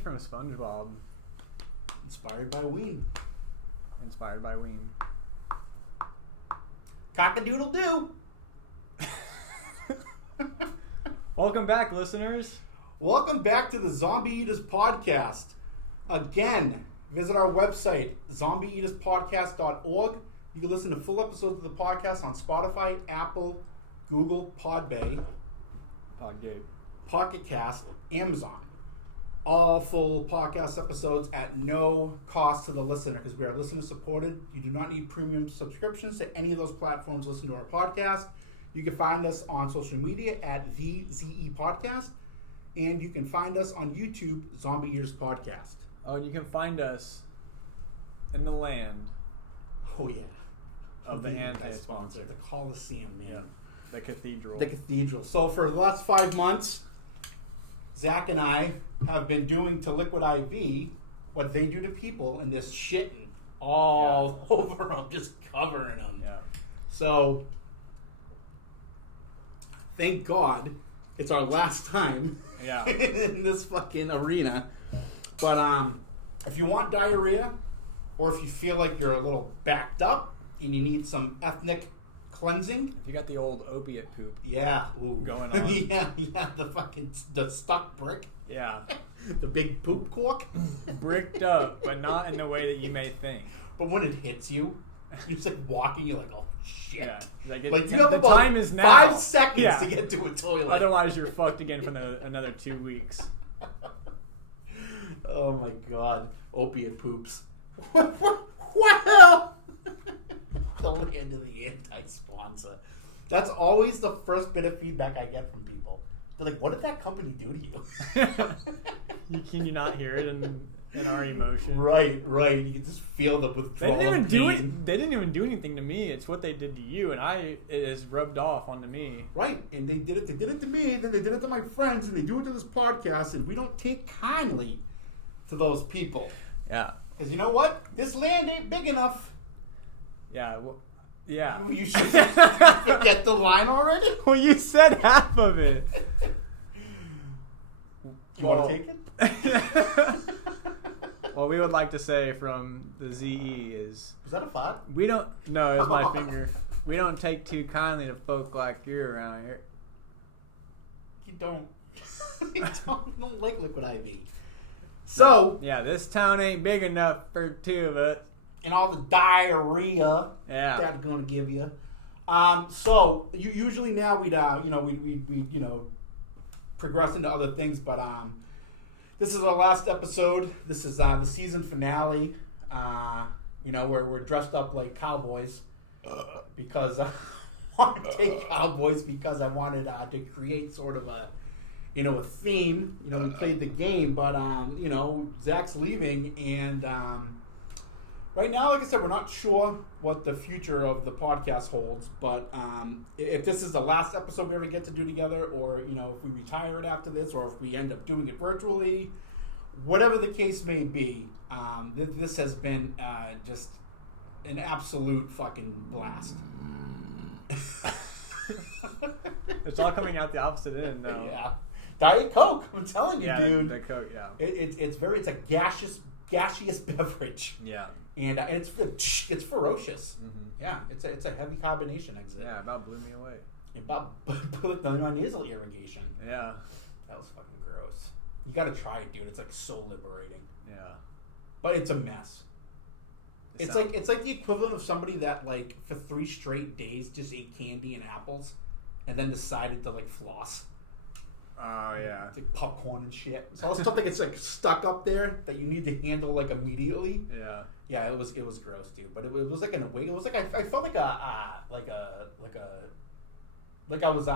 From SpongeBob. Inspired by Ween. Inspired by Ween. Cock-a-doodle-doo. Welcome back, listeners. Welcome back to the Zombie Eaters Podcast. Again, visit our website, zombieeaterspodcast.org. You can listen to full episodes of the podcast on Spotify, Apple, Google, Podbay, Pocket Cast, Amazon. All full podcast episodes at no cost to the listener because we are listener supported. You do not need premium subscriptions to any of those platforms. Listen to our podcast. You can find us on social media at the ZE Podcast, and you can find us on YouTube, Zombie Eaters Podcast. Oh, and you can find us in the land. Oh yeah, of the anti-sponsor, the Coliseum, man. Yeah. The cathedral. The cathedral. So for the last 5 months, Zach and I have been doing to Liquid IV what they do to people, and this shitting all over them, just covering them. Yeah. So, thank God it's our last time in this fucking arena. But if you want diarrhea, or if you feel like you're a little backed up and you need some ethnic cleansing, if you got the old opiate poop, going on, the stuck brick, the big poop cork, bricked up, but not in the way that you may think. But when it hits you, you're just like walking. You're like, oh shit! Yeah, like you have the about time is now. 5 seconds to get to a toilet. Otherwise, you're fucked again for another 2 weeks. Oh my god, opiate poops. Well. The land of the anti-sponsor. That's always the first bit of feedback I get from people. They're like, what did that company do to you? Can you not hear it in our emotion? Right. You can just feel the withdrawal. They didn't even do anything to me. It's what they did to you, and it has rubbed off onto me. Right, and they did it to me, then they did it to my friends, and they do it to this podcast, and we don't take kindly to those people. Yeah. Because you know what? This land ain't big enough. Yeah, well, yeah. You should forget the line already? Well, you said half of it. You want to take it? Well, we would like to say from the ZE is... Was that a fart? We don't... No, it was my finger. We don't take too kindly to folk like you around here. You don't. You don't like Liquid IV. So... Yeah, this town ain't big enough for 2 of us. And all the diarrhea that's going to give you. So usually now we progress into other things, but this is our last episode. This is the season finale. We're dressed up like cowboys because I want to take cowboys because I wanted to create sort of a theme. We played the game, but Zach's leaving and. Right now, like I said, we're not sure what the future of the podcast holds, but if this is the last episode we ever get to do together, or, if we retire it after this, or if we end up doing it virtually, whatever the case may be, this has been just an absolute fucking blast. It's all coming out the opposite end, though. Yeah. Diet Coke, I'm telling you, dude. The Coke, yeah. It's a gaseous beverage. Yeah. And it's ferocious. Mm-hmm. Yeah, it's a heavy carbonation exit. Yeah, about blew me away. About put my nasal irrigation. Yeah. That was fucking gross. You gotta try it, dude. It's like so liberating. Yeah. But it's a mess. It's like the equivalent of somebody that like for 3 straight days just ate candy and apples and then decided to like floss. Oh, yeah. It's like popcorn and shit. It's all stuff that gets like stuck up there that you need to handle like immediately. Yeah. Yeah, it was gross, dude. But it was like in a way, it was like I felt like I was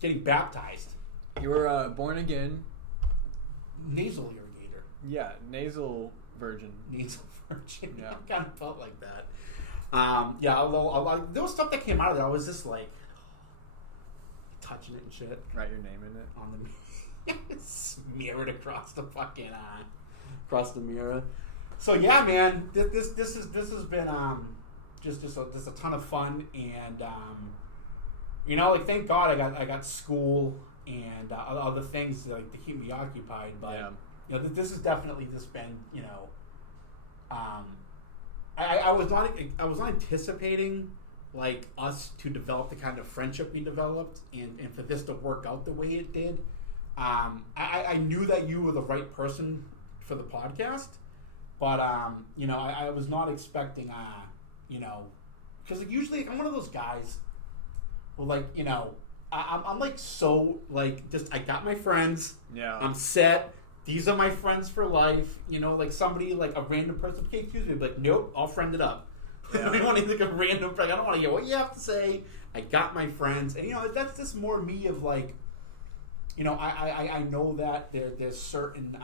getting baptized. You were born again. Nasal irrigator. Yeah, nasal virgin. Nasal virgin. Yeah, I kind of felt like that. Although there was stuff that came out of it, I was just like touching it and shit. Write your name in it on the smear it across the fucking across the mirror. So yeah, man, this has been just a ton of fun, and thank God I got school and other things like to keep me occupied. But this has definitely just been, I was not anticipating like us to develop the kind of friendship we developed, and for this to work out the way it did. I knew that you were the right person for the podcast, but I was not expecting because like, usually I'm one of those guys who like I'm like so like just I got my friends, I'm set. These are my friends for life. Like somebody, like a random person, okay, excuse me, but nope, I'll friend it up. Yeah. I don't want to like a random friend. I don't want to hear what you have to say. I got my friends. And, that's just more me of like, I know that there's certain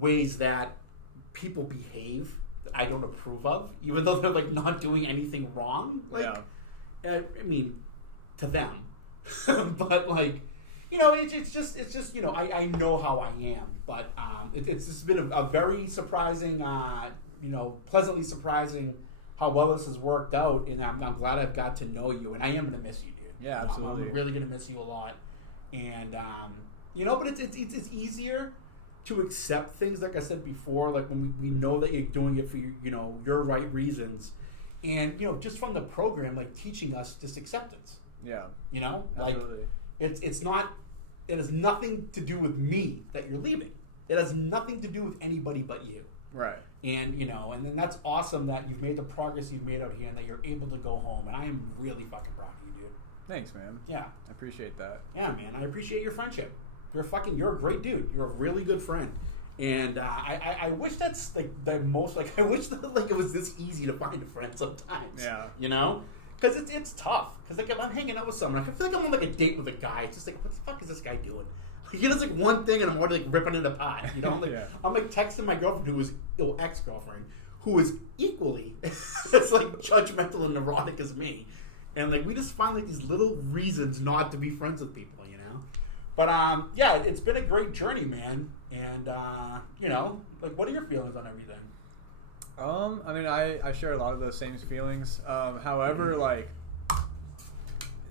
ways that people behave that I don't approve of, even though they're like not doing anything wrong. Like, I mean, to them. But like, it's just I know how I am, but it's just been a very surprising, pleasantly surprising how well this has worked out, and I'm glad I've got to know you, and I am gonna miss you, dude. Yeah, absolutely. I'm really gonna miss you a lot, and but it's easier to accept things, like I said before, like when we know that you're doing it for your right reasons, and just from the program, like teaching us just acceptance. Yeah. Absolutely. Like it has nothing to do with me that you're leaving. It has nothing to do with anybody but you. Right. And and then that's awesome that you've made the progress you've made out here, and that you're able to go home. And I am really fucking proud of you, dude. Thanks, man. Yeah. I appreciate that. Yeah, man. I appreciate your friendship. You're a great dude. You're a really good friend. And I wish that's like the most, like, I wish that like it was this easy to find a friend sometimes. Yeah. Because it's tough. Because like if I'm hanging out with someone, I feel like I'm on like a date with a guy. It's just like, what the fuck is this guy doing? He does like one thing, and I'm already like ripping it apart. Like Yeah. I'm like texting my girlfriend, who is ex-girlfriend, who is equally as like judgmental and neurotic as me, and like we just find like these little reasons not to be friends with people, But yeah, it's been a great journey, man. And like, what are your feelings on everything? I mean, I share a lot of those same feelings. However, like,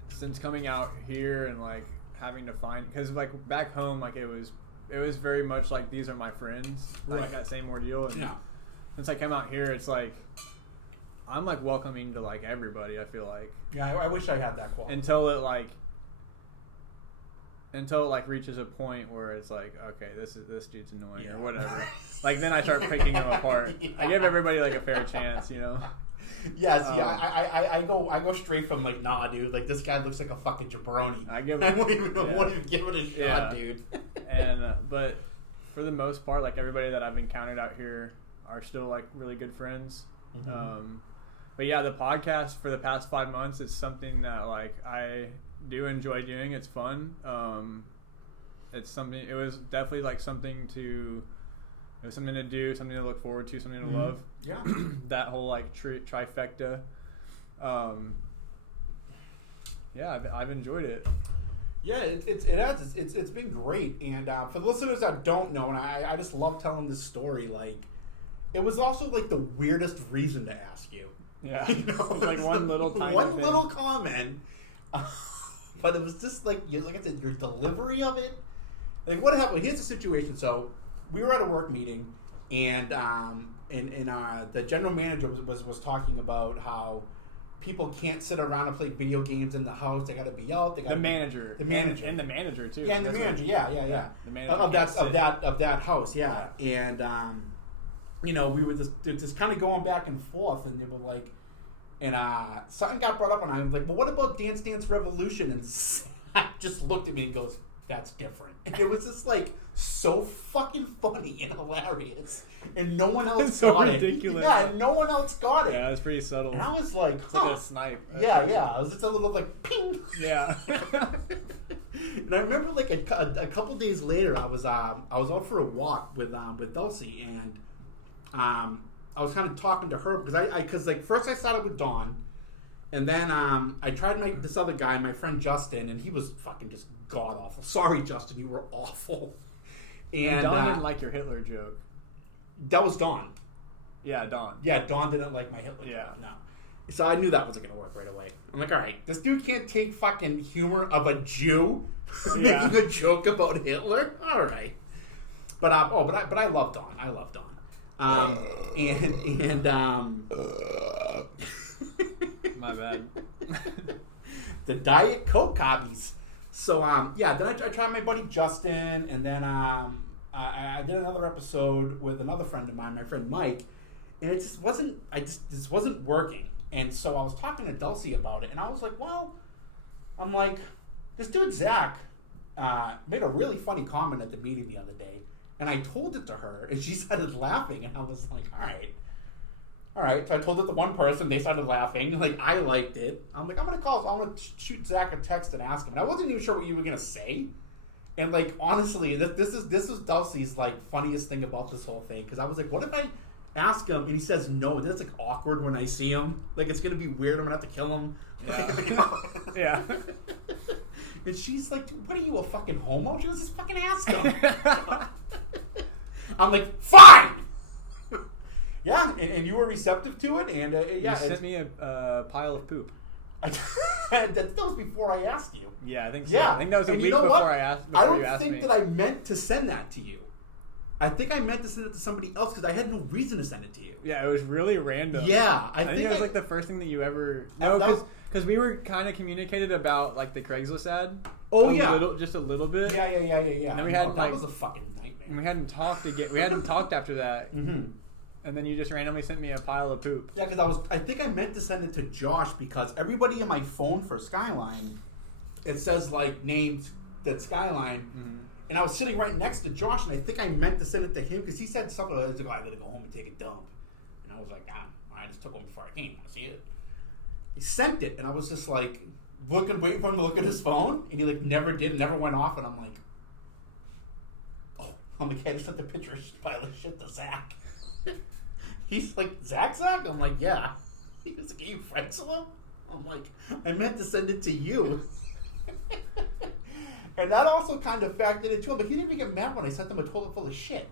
since coming out here and like having to find, because like back home, like it was very much like these are my friends, like that same ordeal. And since I came out here, it's like I'm like welcoming to like everybody. I feel like I wish I had that quality until it reaches a point where it's like, okay, this dude's annoying or whatever. Like then I start picking them apart. I give everybody like a fair chance, Yes, I go straight from like, nah, dude, like this guy looks like a fucking jabroni. I won't even give it a shot, dude. And but for the most part, like everybody that I've encountered out here are still like really good friends. Mm-hmm. But yeah, the podcast for the past 5 months is something that like I do enjoy doing. It's fun. It's something. It was definitely like something to do, something to look forward to, something to love. Yeah. That whole like trifecta. Yeah, I've enjoyed it. Yeah, it's been great. And for the listeners that don't know, and I just love telling this story. Like, it was also like the weirdest reason to ask you. Yeah. Like one little tiny one thing. Little comment. But it was just like I said, your delivery of it. Like what happened? Here's the situation. So we were at a work meeting, and the general manager was talking about how people can't sit around and play video games in the house. They got to be out. The manager, and the manager too. Yeah, and the manager. Yeah. The manager of that house. Yeah. And we were just kind of going back and forth, and they were like. And something got brought up, and I was like, well, what about Dance Dance Revolution? And Zach just looked at me and goes, that's different. And it was just like so fucking funny and hilarious. And no one else got it. It's so ridiculous. Yeah, and no one else got it. Yeah, it's pretty subtle. And I was like, it's like a snipe. Yeah. I was just a little like, ping. Yeah. And I remember like a couple days later, I was out for a walk with Dulcie, and I was kind of talking to her because like first I started with Dawn, and then I tried this other guy, my friend Justin, and he was fucking just god awful. Sorry, Justin, you were awful. And Dawn didn't like your Hitler joke. That was Dawn. Yeah, Dawn. Yeah, Dawn didn't like my Hitler joke. No. So I knew that wasn't gonna work right away. I'm like, all right, this dude can't take fucking humor of a Jew making a joke about Hitler. All right. But I love Dawn. I love Dawn. My bad. The Diet Coke copies. So then I tried my buddy Justin, and then I did another episode with another friend of mine, my friend Mike, and it just wasn't working. And so I was talking to Dulcie about it, and I was like, well, I'm like, this dude Zach made a really funny comment at the meeting the other day, and I told it to her, and she started laughing, and I was like, all right. So I told it to one person, they started laughing, like, I liked it. I'm like, I'm gonna shoot Zach a text and ask him, and I wasn't even sure what you were gonna say. And like, honestly, this is Dulcie's like funniest thing about this whole thing, because I was like, what if I ask him and he says no? That's like awkward when I see him. Like, it's gonna be weird. I'm gonna have to kill him. Yeah. Yeah. And she's like, what are you, a fucking homo? She goes, just fucking ask him. I'm like, fine. Yeah, and you were receptive to it, and yeah, you sent me a pile of poop. That was before I asked you. Yeah, I think so. Yeah. I think that was a and week before I asked. I don't think that I meant to send that to you. I think I meant to send it to somebody else because I had no reason to send it to you. Yeah, it was really random. Yeah, I think it was like the first thing that you ever. No, because we were kind of communicated about like the Craigslist ad. Oh yeah, just a little bit. Yeah. And then we had that was a fucking nightmare. And we hadn't talked again. We hadn't talked after that. Mm-hmm. And then you just randomly sent me a pile of poop. Yeah, because I think I meant to send it to Josh because everybody in my phone for Skyline, it says like named that Skyline, and I was sitting right next to Josh, and I think I meant to send it to him because he said something like, "I gotta go home and take a dump," and I was like, I just took one before I came. I see it. He sent it, and I was just like waiting for him to look at his phone, and he like never went off, and I'm like, I just sent the picture of a pile of shit to Zach. He's like, Zach? I'm like, yeah. He was like, are you friends with him? I'm like, I meant to send it to you. And that also kind of factored into him, but he didn't even get mad when I sent him a toilet full of shit.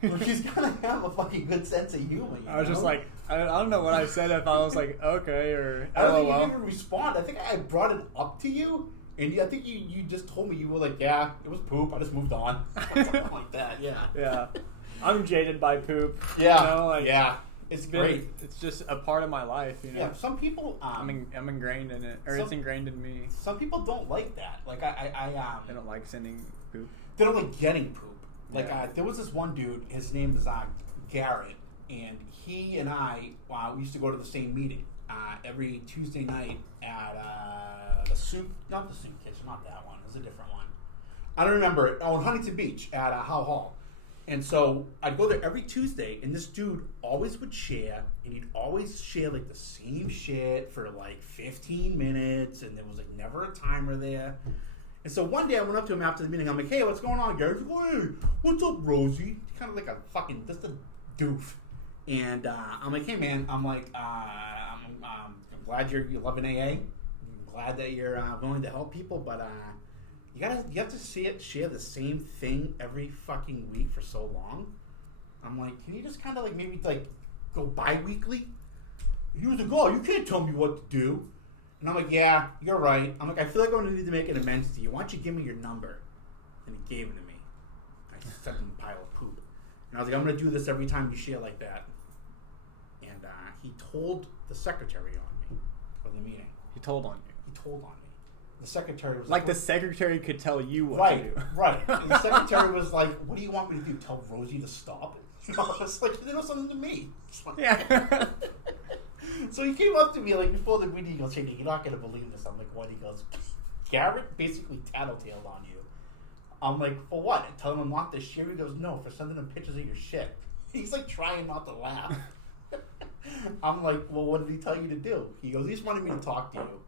He's gotta have a fucking good sense of humor. I was just like, I don't know what I said, if I was like, okay, or I don't think you even respond. I think I brought it up to you, and I think you just told me, you were like, yeah, it was poop, I just moved on. Something like that, yeah. Yeah. I'm jaded by poop. Yeah, you know, like, yeah. It's great. It's just a part of my life, you know. Yeah, some people. I'm ingrained in it, or it's ingrained in me. Some people don't like that. Like They don't like sending poop. They don't like getting poop. Like there was this one dude. His name is Garrett, and he and I we used to go to the same meeting every Tuesday night at not the soup kitchen, not that one. It was a different one. I don't remember it. Oh, in Huntington Beach at Howe Hall. And so I'd go there every Tuesday, and this dude always would share, and he'd always share like the same shit for like 15 minutes, and there was like never a timer there. And so one day I went up to him after the meeting. I'm like, hey, what's going on, Gary? He's like, hey, what's up, Rosie? Kind of like a fucking, just a doof. And I'm like, hey, man, I'm like, I'm glad you're loving AA. I'm glad that you're willing to help people, but you have to share the same thing every fucking week for so long. I'm like, can you just kind of like maybe like go bi-weekly? He was like, oh, you can't tell me what to do. And I'm like, yeah, you're right. I'm like, I feel like I'm going to need to make an amends to you. Why don't you give me your number? And he gave it to me. I sent him a pile of poop. And I was like, I'm going to do this every time you share like that. And he told the secretary on me for the meeting. He told on you? He told on me. The secretary was like the secretary could tell you what to do. Right. And the secretary was like, what do you want me to do? Tell Rosie to stop? You know, it's like, they know something to me. Like, yeah. So he came up to me like before the meeting. He goes, Shane, you're not going to believe this. I'm like, what? He goes, Garrett basically tattletaled on you. I'm like, for what? And telling him not to share? He goes, no, for sending him pictures of your shit. He's like trying not to laugh. I'm like, well, what did he tell you to do? He goes, he just wanted me to talk to you.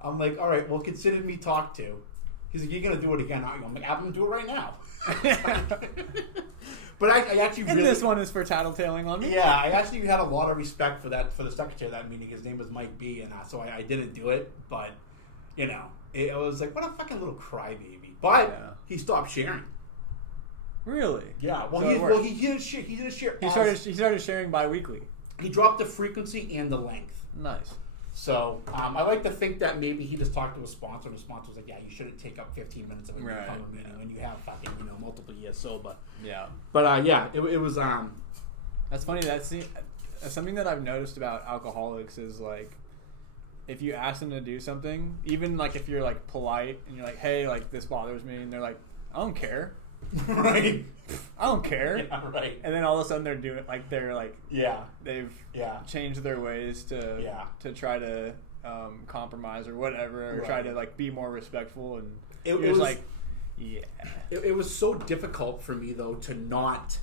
I'm like, all right, well, consider me talked to. He's like, you're going to do it again, aren't you? I'm like, I'm going to do it right now. But I actually and this one is for tattletaling on me. Yeah, I actually had a lot of respect for the secretary of that meeting. His name was Mike B, and so I didn't do it. But, you know, it was like, what a fucking little crybaby. But he stopped sharing. Really? Yeah. Well, so he didn't share. He started sharing bi-weekly. He dropped the frequency and the length. Nice. So I like to think that maybe he just talked to a sponsor, and the sponsor was like, "Yeah, you shouldn't take up 15 minutes of a newcomer meeting when you have fucking multiple years sober." Yeah. But it was That's funny. That's something that I've noticed about alcoholics is like, if you ask them to do something, even like if you're like polite and you're like, "Hey, like this bothers me," and they're like, "I don't care." Right. I don't care. Yeah, right. And then all of a sudden they're doing like they've Yeah. changed their ways to try to compromise or whatever, or try to like be more respectful, and it was like, yeah. It was so difficult for me though to not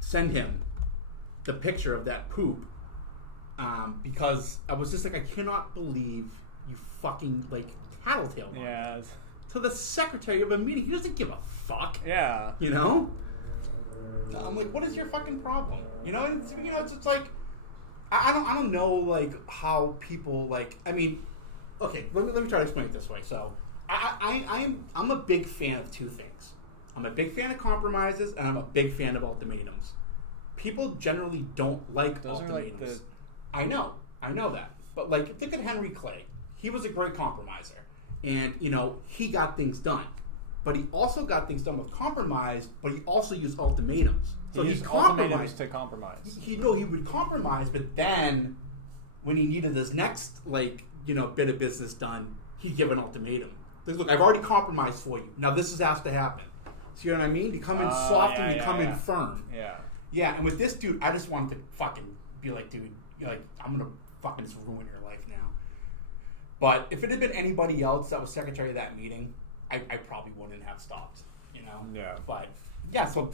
send him the picture of that poop because I was just like, I cannot believe you fucking like tattletale. Yeah. To the secretary of a meeting, he doesn't give a fuck. Yeah. You know? I'm like, what is your fucking problem? You know? It's like, I don't know, like, how people, like, I mean, okay, let me try to explain it this way. So, I'm a big fan of two things. I'm a big fan of compromises, and I'm a big fan of ultimatums. People generally don't like those ultimatums. Are like I know that. But, like, think of Henry Clay. He was a great compromiser. And, he got things done. But he also got things done with compromise, but he also used ultimatums. So he used ultimatums to compromise. He would compromise, but then when he needed his next, bit of business done, he'd give an ultimatum. Look, I've already compromised for you. Now this has to happen. See what I mean? You come in soft and you come in firm. Yeah. Yeah, and with this dude, I just wanted to fucking be like, dude, I'm going to fucking just ruin your life now. But if it had been anybody else that was secretary of that meeting, I probably wouldn't have stopped, Yeah. But yeah, so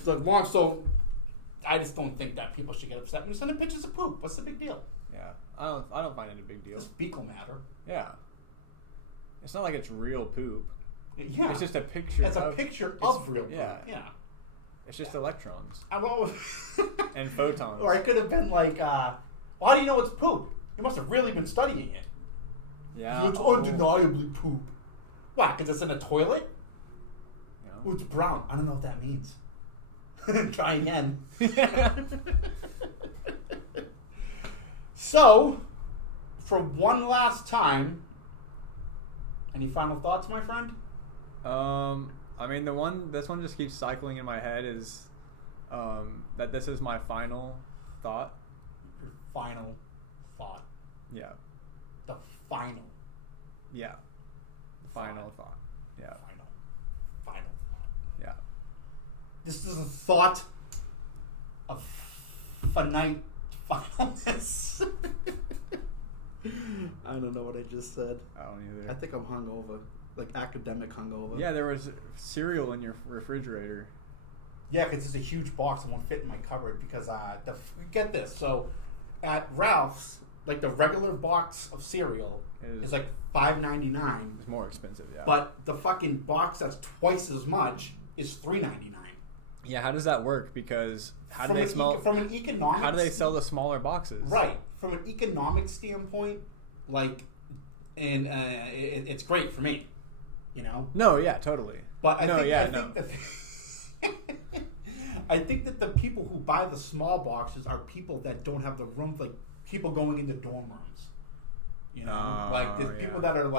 I just don't think that people should get upset when you're sending pictures of poop. What's the big deal? Yeah, I don't find it a big deal. It's fecal matter. Yeah. It's not like it's real poop. Yeah. It's just a picture. It's a picture of real poop. Yeah. Yeah. It's just electrons. And photons. Or I could have been like, well, how do you know it's poop? You must have really been studying it. Yeah. It's undeniably poop. Why? Because it's in a toilet? Yeah. Oh, it's brown. I don't know what that means. Try again. So, for one last time, any final thoughts, my friend? I mean, this one just keeps cycling in my head is that this is my final thought. Your final thought. Yeah. The final. Yeah. The final thought. Yeah. Final. Yeah. This is a thought of finite finalness. I don't know what I just said. I don't either. I think I'm hungover. Like academic hungover. Yeah, there was cereal in your refrigerator. Yeah, because it's a huge box and won't fit in my cupboard because get this. So at Ralph's, like the regular box of cereal is like $5.99. It's more expensive, yeah. But the fucking box that's twice as much is $3.99. Yeah, how does that work? Because from an economic how do they sell the smaller boxes? Right. From an economic standpoint, it's great for me. No, yeah, totally. But I think that the people who buy the small boxes are people that don't have the room, like people going into dorm rooms. There's people that are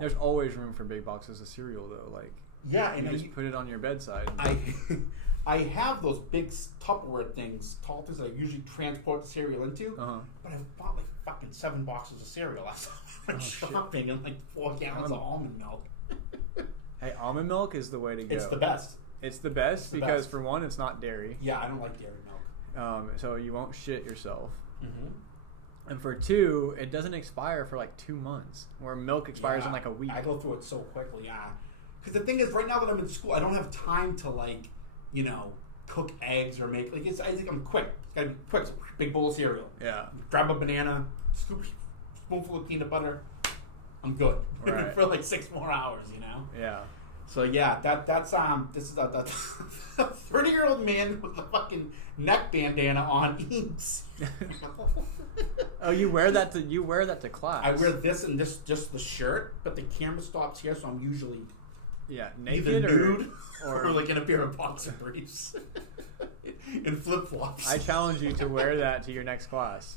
There's always room for big boxes of cereal, though. And you just put it on your bedside. I have those big Tupperware things, tall things that I usually transport the cereal into. But I bought like fucking 7 boxes of cereal last time shopping and like 4 gallons of almond milk. Hey, almond milk is the way to go. It's the best. It's the best because for one, it's not dairy. Yeah, I don't like dairy milk. So you won't shit yourself. Mm-hmm. And for 2, it doesn't expire for like 2 months, where milk expires in like a week. I go through it so quickly, yeah. Because the thing is, right now that I'm in school, I don't have time to cook eggs or make I think I'm quick. It's gotta be quick. So, big bowl of cereal. Yeah. Grab a banana, spoonful of peanut butter. I'm good for like 6 more hours. Yeah. So yeah, that's this is a 30-year-old man with a fucking neck bandana on eats. Oh, you wear that to class. I wear this and this just the shirt, but the camera stops here, so I'm usually naked either nude or like in a pair of boxer briefs and flip flops. I challenge you to wear that to your next class.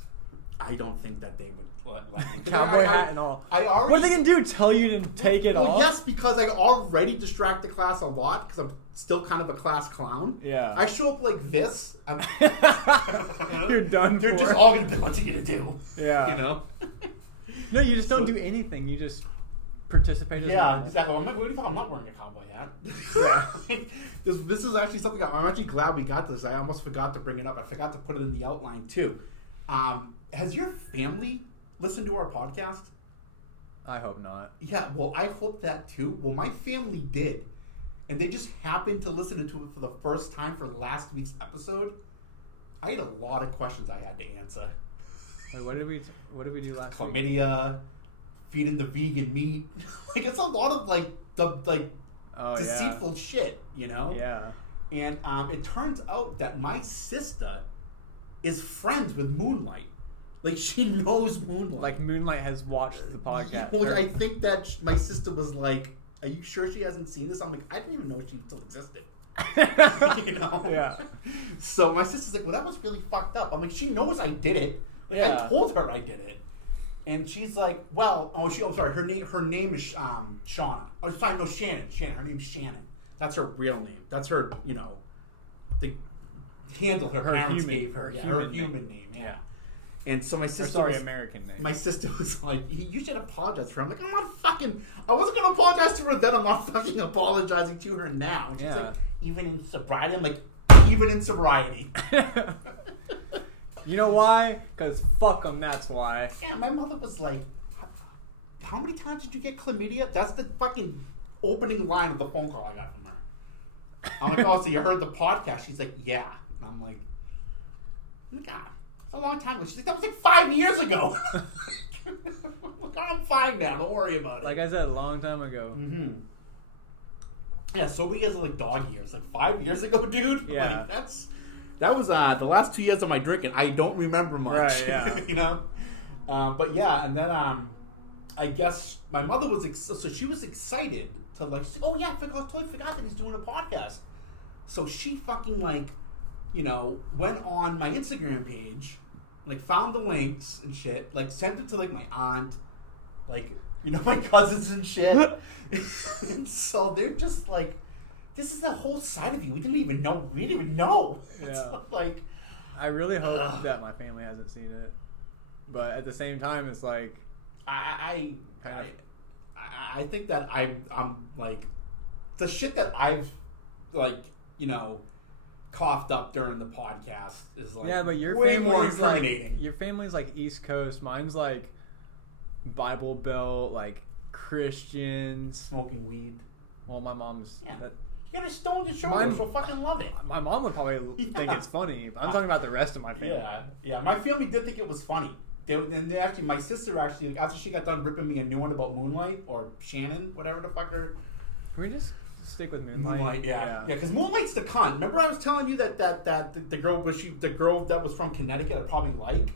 I don't think that they would. Cowboy hat and all. What are they gonna do? Tell you to take it off? Yes, because I already distract the class a lot because I'm still kind of a class clown. Yeah. I show up like this. You're done. They're just all gonna be, what's he gonna do? Yeah. You know. No, you just don't do anything. You just participate. Yeah, exactly. I'm not wearing a cowboy hat. Yeah. This is actually something I'm actually glad we got this. I almost forgot to bring it up. I forgot to put it in the outline too. Has your family listened to our podcast? I hope not. Yeah, well, I hope that too. Well, my family did. And they just happened to listen to it for the first time for last week's episode. I had a lot of questions I had to answer. Wait, what did we do last week? Chlamydia, feeding the vegan meat. Like, it's a lot of deceitful shit, you know? Yeah. And it turns out that my sister is friends with Moonlight. Like, she knows Moonlight. Like, Moonlight has watched the podcast. Well, I think that my sister was like, are you sure she hasn't seen this? I'm like, I didn't even know she still existed. You know? Yeah. So my sister's like, well, that was really fucked up. I'm like, she knows I did it. Like, yeah. I told her I did it. And she's like, well, I'm sorry, her name is Shauna. Oh, sorry, no, Shannon. Her name's Shannon. That's her real name. That's her, you know, the handle her parents gave her. Her human name. Yeah. And so my sister American name. My sister was like, you should apologize to her. I'm like, I wasn't going to apologize to her then. I'm not fucking apologizing to her now. And she's like, even in sobriety? I'm like, even in sobriety. You know why? Because fuck them, that's why. Yeah, my mother was like, how many times did you get chlamydia? That's the fucking opening line of the phone call I got from her. I'm like, oh, so you heard the podcast? She's like, yeah. And I'm like, God. A long time ago. She's like, that was like 5 years ago. Look, I'm fine now. Don't worry about it. Like I said, a long time ago. Mm-hmm. Yeah, so we guys are like dog years. Like 5 years ago, dude. Yeah. Like, that was the last 2 years of my drinking. I don't remember much. Right, yeah. You know? But yeah, and then I guess my mother was, so she was excited to like, oh yeah, I totally forgot that he's doing a podcast. So she fucking like, you know, went on my Instagram page, like found the links and shit, like sent it to like my aunt, like, you know, my cousins and shit. And so they're just like, this is the whole side of you. We didn't even know. Yeah. So, like, I really hope that my family hasn't seen it, but at the same time, it's like, I think that I'm like, the shit that I've like, you know, coughed up during the podcast is like, yeah, but your family's like East Coast. Mine's like Bible Belt, like Christians, smoking weed. Well, my mom's. Yeah. You gotta stone your shoulders. She'll fucking love it. My mom would probably think it's funny. I'm talking about the rest of my family. Yeah. My family did think it was funny. My sister actually, after she got done ripping me a new one about Moonlight or Shannon, whatever the fuck her. Can we just stick with Moonlight? Yeah, because Moonlight's the cunt. Remember I was telling you that the girl that was from Connecticut I probably like.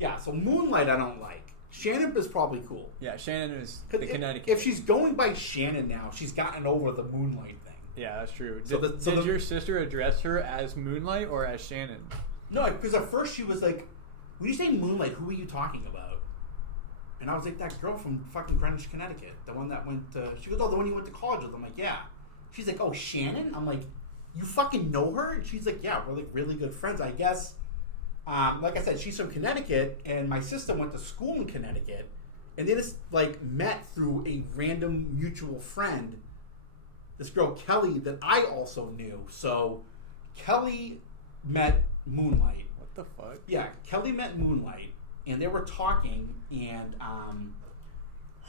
Yeah, so Moonlight I don't like. Shannon is probably cool. Yeah, Shannon is the Connecticut. If she's going by Shannon now, she's gotten over the Moonlight thing. Yeah, that's true. Did your sister address her as Moonlight or as Shannon? No, because at first she was like, when you say Moonlight, who are you talking about? And I was like, that girl from fucking Greenwich, Connecticut. The one that went to... She goes, oh, the one you went to college with. I'm like, yeah. She's like, oh, Shannon? I'm like, you fucking know her? And she's like, yeah, we're like really good friends, I guess. Like I said, she's from Connecticut, and my sister went to school in Connecticut, and they just like met through a random mutual friend, this girl Kelly that I also knew. So Kelly met Moonlight. What the fuck? Yeah, Kelly met Moonlight, and they were talking, and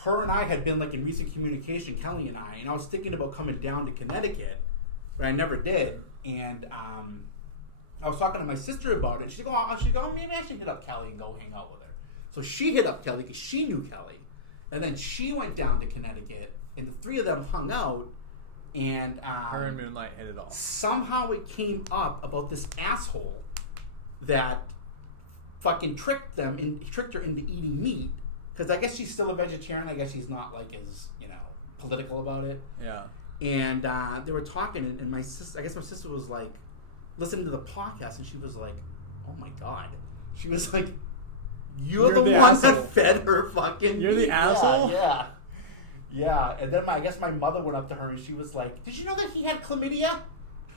her and I had been like in recent communication, Kelly and I was thinking about coming down to Connecticut, but I never did, and I was talking to my sister about it. She'd go, maybe I should hit up Kelly and go hang out with her. So she hit up Kelly because she knew Kelly. And then she went down to Connecticut, and the three of them hung out. And her and Moonlight hit it off. Somehow it came up about this asshole that fucking tricked her into eating meat. Because I guess she's still a vegetarian. I guess she's not like as, you know, political about it. Yeah. And they were talking, and my sister was like, listening to the podcast, and she was like, oh my God. She was like, You're the one asshole that fed her fucking. You're the asshole. Yeah. And then I guess my mother went up to her and she was like, "Did you know that he had chlamydia?"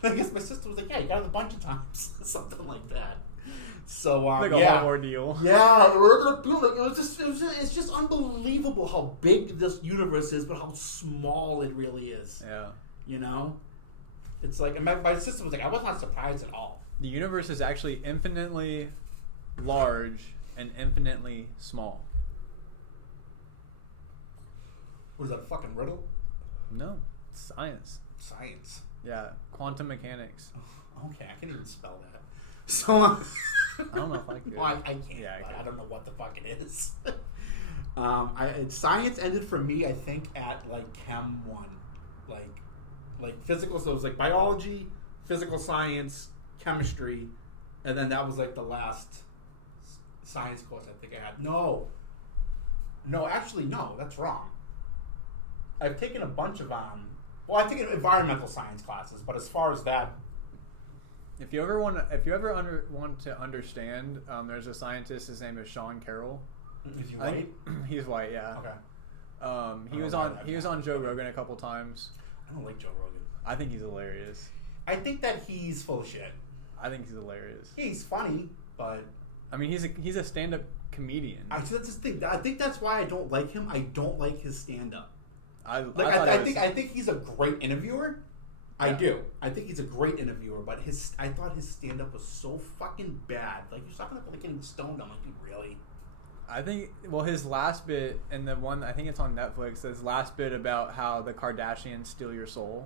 I guess my sister was like, "Yeah, he got it a bunch of times," something like that. So like a whole ordeal. Yeah, it's just unbelievable how big this universe is, but how small it really is. Yeah. You know, it's like my sister was like, I was not surprised at all. The universe is actually infinitely large and infinitely small. Was that a fucking riddle? No, it's science. Science. Yeah, quantum mechanics. Okay, I can't even spell that. So I don't know if I could. Well, I can't. Yeah, I don't know what the fuck it is. Science ended for me, I think, at like Chem 1, like physical. So it was like biology, physical science, chemistry, and then that was like the last science course I think I had. No, actually, no, that's wrong. I've taken a bunch of I've taken environmental science classes, but as far as that. If you ever want to understand, there's a scientist. His name is Sean Carroll. Is he white? He's white, yeah. Okay. He was on Joe Rogan a couple times. I don't like Joe Rogan. I think he's hilarious. I think that he's full of shit. I think he's hilarious. He's funny, but I mean, he's a stand-up comedian. That's the thing. I think that's why I don't like him. I don't like his stand-up. I think he's a great interviewer. Yeah. I do. I think he's a great interviewer, but I thought his stand-up was so fucking bad. Like, you're talking about getting stoned. I'm like, dude, really? I think, his last bit, and the one, I think it's on Netflix, his last bit about how the Kardashians steal your soul.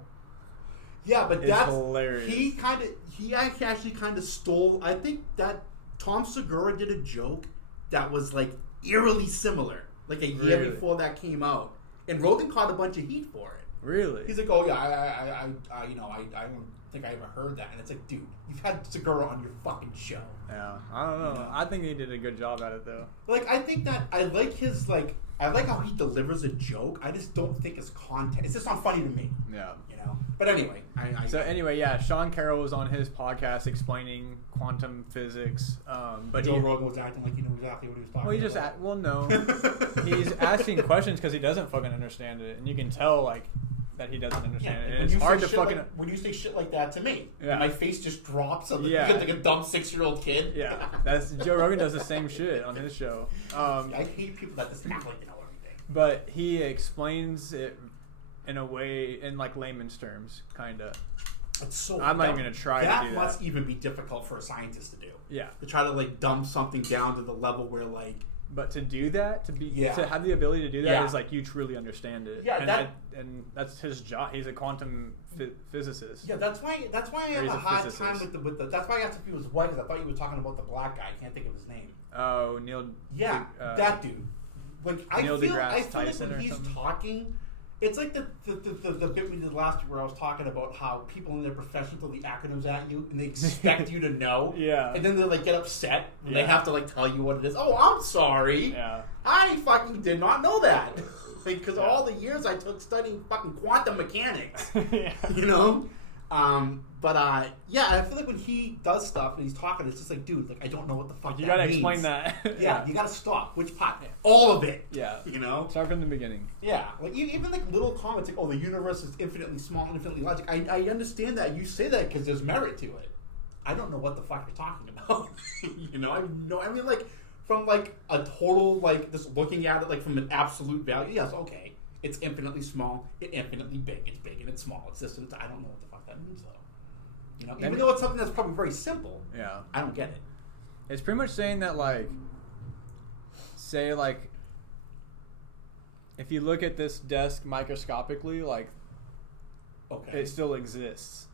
Yeah, but that's hilarious. He actually kind of stole, I think that Tom Segura did a joke that was, like, eerily similar, like a year before that came out. And Rogan caught a bunch of heat for it. Really? He's like, oh yeah, I don't think I ever heard that. And it's like, dude, you've had Segura on your fucking show. Yeah, I don't know. You know? I think he did a good job at it though. Like, I think that I like how he delivers a joke. I just don't think his content. It's just not funny to me. Yeah. You know. But anyway, yeah, Sean Carroll was on his podcast explaining quantum physics. But Joe Rogan was acting like he knew exactly what he was talking about. No, he's asking questions because he doesn't fucking understand it, and you can tell like that he doesn't understand it. And it's hard to fucking. When you say shit like that to me, my face just drops. Like a dumb 6-year-old kid. Yeah, that's Joe Rogan does the same shit on his show. I hate people that just act like they know everything. But he explains it in a way, in like layman's terms, kind of. I'm not even gonna try to do that. That must even be difficult for a scientist to do. Yeah. To try to like dumb something down to the level where like. But to do that, to have the ability to do that is like you truly understand it. Yeah, and that's his job. He's a quantum physicist. Yeah, that's why I have a hard time with the. That's why I asked if he was white, because I thought you were talking about the black guy. I can't think of his name. Oh, Neil. Yeah, that dude. Like I feel like when he's something? talking, it's like the bit we did last week where I was talking about how people in their profession throw the acronyms at you and they expect you to know. Yeah. And then they like get upset when they have to like tell you what it is. Oh, I'm sorry. Yeah. I fucking did not know that. Because all the years I took studying fucking quantum mechanics. You know? I feel like when he does stuff and he's talking, it's just like, dude, like I don't know what the fuck that means. You gotta explain that. Yeah, you gotta stop. Which part? All of it. Yeah. You know? Start from the beginning. Yeah. Like even like little comments like, oh, the universe is infinitely small and infinitely large. I understand that. You say that because there's merit to it. I don't know what the fuck you're talking about. You know? I mean like from like a total like just looking at it like from an absolute value, yes, okay. It's infinitely small, it's infinitely big. It's big and it's small. It's just I don't know what the fuck that means though. You know, even though it's something that's probably very simple. Yeah. I don't get it. It's pretty much saying that like, say like, if you look at this desk microscopically, like, it still exists.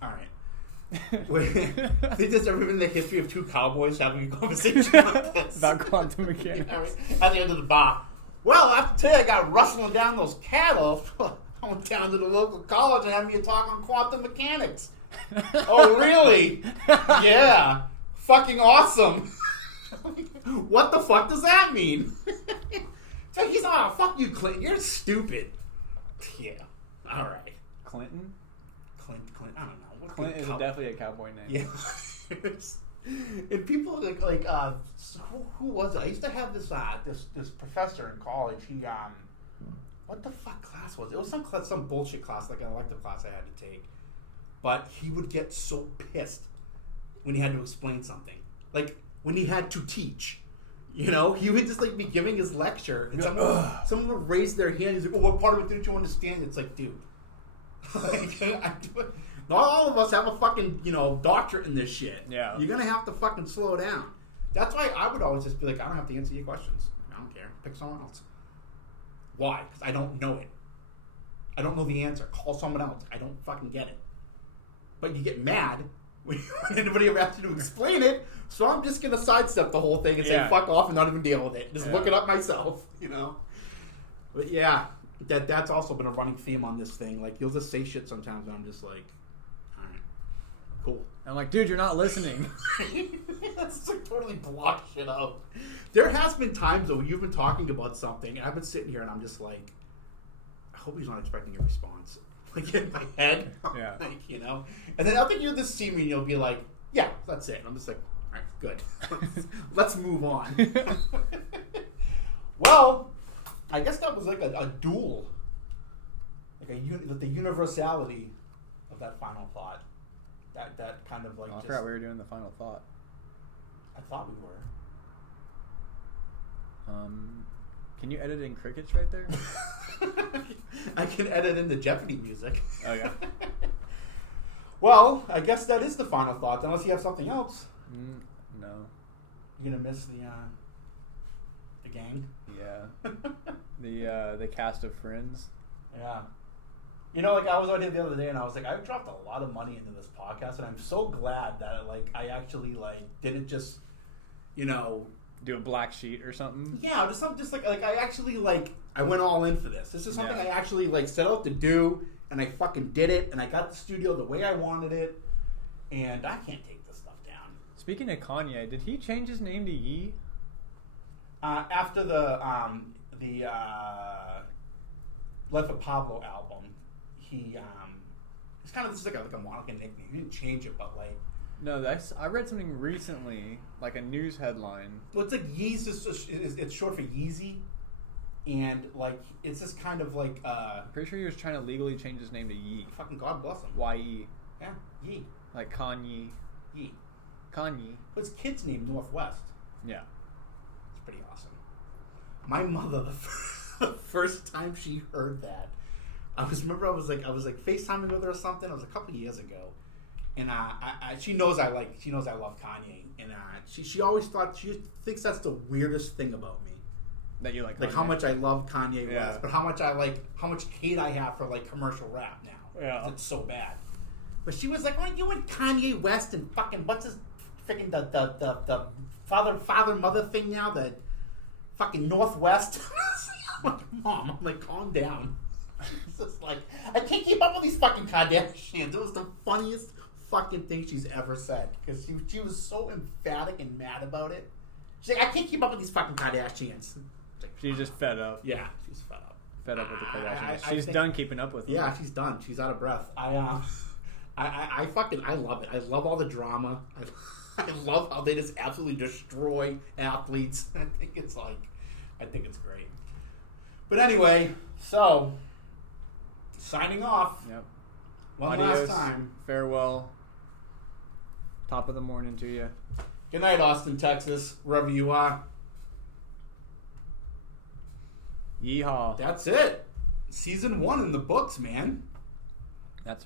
All right. Wait, think there's ever been the history of two cowboys having a conversation like this? About quantum mechanics. Right. At the end of the bar. Well, after today I got rustling down those cattle. I went down to the local college and had me a talk on quantum mechanics. Oh, really? Yeah. Fucking awesome. What the fuck does that mean? So he's like, oh, fuck you, Clinton. You're stupid. Yeah. All right. Clinton? Clinton. I don't know. Clint is definitely a cowboy name. Yeah. And people who was it? I used to have this professor in college. He what the fuck class was it? It was some bullshit class, like an elective class I had to take. But he would get so pissed when he had to explain something, like when he had to teach. You know, he would just like be giving his lecture, and someone would raise their hand. He's like, "Oh, what part of it didn't you understand?" It's like, dude, not all of us have a fucking doctorate in this shit. Yeah, you're gonna have to fucking slow down. That's why I would always just be like, I don't have to answer your questions. I don't care. Pick someone else. Why? Because I don't know it. I don't know the answer. Call someone else. I don't fucking get it. But you get mad when anybody ever asks you to explain it, so I'm just going to sidestep the whole thing and say fuck off and not even deal with it. Just look it up myself, But yeah, that's also been a running theme on this thing. Like, you'll just say shit sometimes and I'm just like, alright, cool. I'm like, dude, you're not listening. That's just like totally block shit out. There has been times, though, you've been talking about something and I've been sitting here and I'm just like, I hope he's not expecting a response. Like in my head, and then I think you'll just see me and you'll be like, yeah, that's it. And I'm just like, all right, good. Let's move on. Well, I guess that was like a duel, like the universality of that final thought. That kind of like. I forgot we were doing the final thought. I thought we were. Can you edit in crickets right there? I can edit in the Jeopardy music. Oh, yeah. Well, I guess that is the final thought, unless you have something else. No. You're going to miss the gang? Yeah. The cast of Friends. Yeah. Like I was out here the other day and I was like, I've dropped a lot of money into this podcast and I'm so glad that I actually didn't just, do a black sheet or something. Yeah, just like I actually I went all in for this. This is something I actually set out to do, and I fucking did it, and I got the studio the way I wanted it, and I can't take this stuff down. Speaking of Kanye, did he change his name to Ye? After the Life of Pablo album, it's kind of just like a Monica nickname. He didn't change it, but No, I read something recently, like a news headline. Well, it's like Yeezy. It's short for Yeezy, and it's just kind of like. I'm pretty sure he was trying to legally change his name to Ye. Fucking God bless him. Y-E. Yeah, Ye. Like Kanye. Ye. Kanye. But his kid's name Northwest. Yeah. It's pretty awesome. My mother, the first time she heard that, I was FaceTiming with her or something. It was a couple of years ago. And she knows I love Kanye, and she always she thinks that's the weirdest thing about me. That you like Kanye. How much I love Kanye West, but how much hate I have for commercial rap now. Yeah, it's so bad. But she was like, "Aren't you and Kanye West and fucking what's his freaking the father mother thing now? The fucking Northwest." I'm like, Mom, calm down. It's just I can't keep up with these fucking Kardashians. It was the funniest fucking thing she's ever said, because she was so emphatic and mad about it. She's like, I can't keep up with these fucking Kardashians. She's just fed up. Yeah, she's fed up. Fed up with the Kardashians. She's done keeping up with them. Yeah, she's done. She's out of breath. I love it. I love all the drama. I love how they just absolutely destroy athletes. I think it's great. But anyway, so signing off. Yep. One Adios, last time. Farewell. Top of the morning to you. Good night, Austin, Texas, wherever you are. Yeehaw. That's it. Season 1 in the books, man.